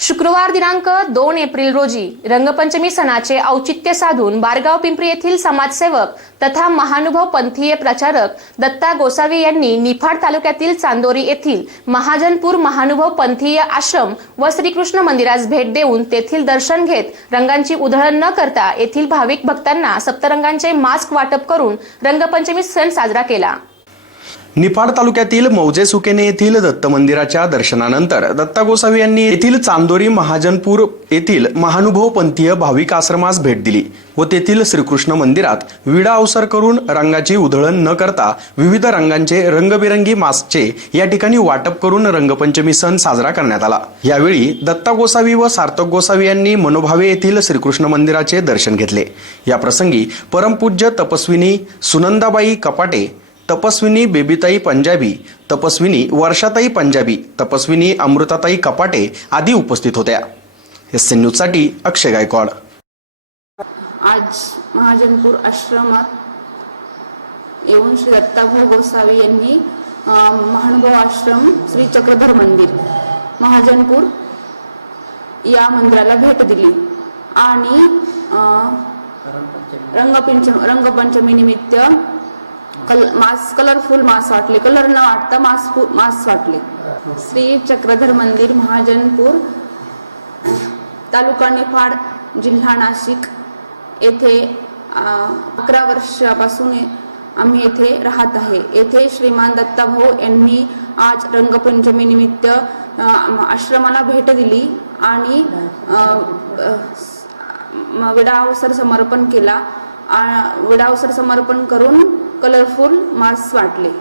शुक्रवार दिनांक दोन एप्रिल रोजी रंगपंचमी सणाचे औचित्य साधून बारगाव पिंपरी येथील समाजसेवक तथा महानुभव पंथीय प्रचारक दत्ता गोसावी यांनी निफाड तालुक्यातील चांदोरी येथील महाजनपूर महानुभव पंथीय आश्रम व श्रीकृष्ण मंदिरास भेट देऊन तेथील दर्शन घेत रंगांची उधळण न करता येथील भाविक भक्तांना सप्तरंगांचे मास्क वाटप करून रंगपंचमी सण साजरा केला. निफाड तालुक्यातील मौजे सुकेने येथील दत्त मंदिराच्या दर्शनानंतर दत्ता गोसावी यांनी येथील चांदोरी महाजनपूर येथील महानुभव पंथीय भाविक आश्रमास भेट दिली व तेथील श्रीकृष्ण मंदिरात विडा अवसर करून रंगाची उधळण न करता विविध रंगांचे रंगबिरंगी मास्कचे या ठिकाणी वाटप करून रंगपंचमी सण साजरा करण्यात आला. यावेळी दत्ता गोसावी व सार्थक गोसावी यांनी मनोभावे येथील श्रीकृष्ण मंदिराचे दर्शन घेतले. या प्रसंगी परमपूज्य तपस्विनी सुनंदाबाई कपाटे तपस्विनी बेबीताई पंजाबी तपस्विनी वर्षाताई पंजाबी तपस्विनी अमृताताई कपाटे आदी उपस्थित होत्या. एस एन न्यूजसाठी अक्षय गायकवाड. आज महाजनपूर आश्रमात येऊन श्री दत्ताभाऊ गोसावी यांनी महानुभव आश्रम श्री चक्रधर मंदिर महाजनपूर या मंदिराला भेट दिली. आणि रंगपंचमी रंगपंचमी निमित्त कल मास कलरफुल मास वाटले. कलर न वाटता मास मास वाटले. श्री चक्रधर मंदिर महाजनपूर तालुका निफाड जिल्हा नाशिक. येथे अकरा वर्षापासून आम्ही येथे राहत आहे. येथे श्रीमान दत्ताभाऊ यांनी आज रंगपंचमी निमित्त आश्रमाला भेट दिली आणि अ, विडावसर समर्पण केला. विडावसर समर्पण करून कलरफुल मास्क वाटले.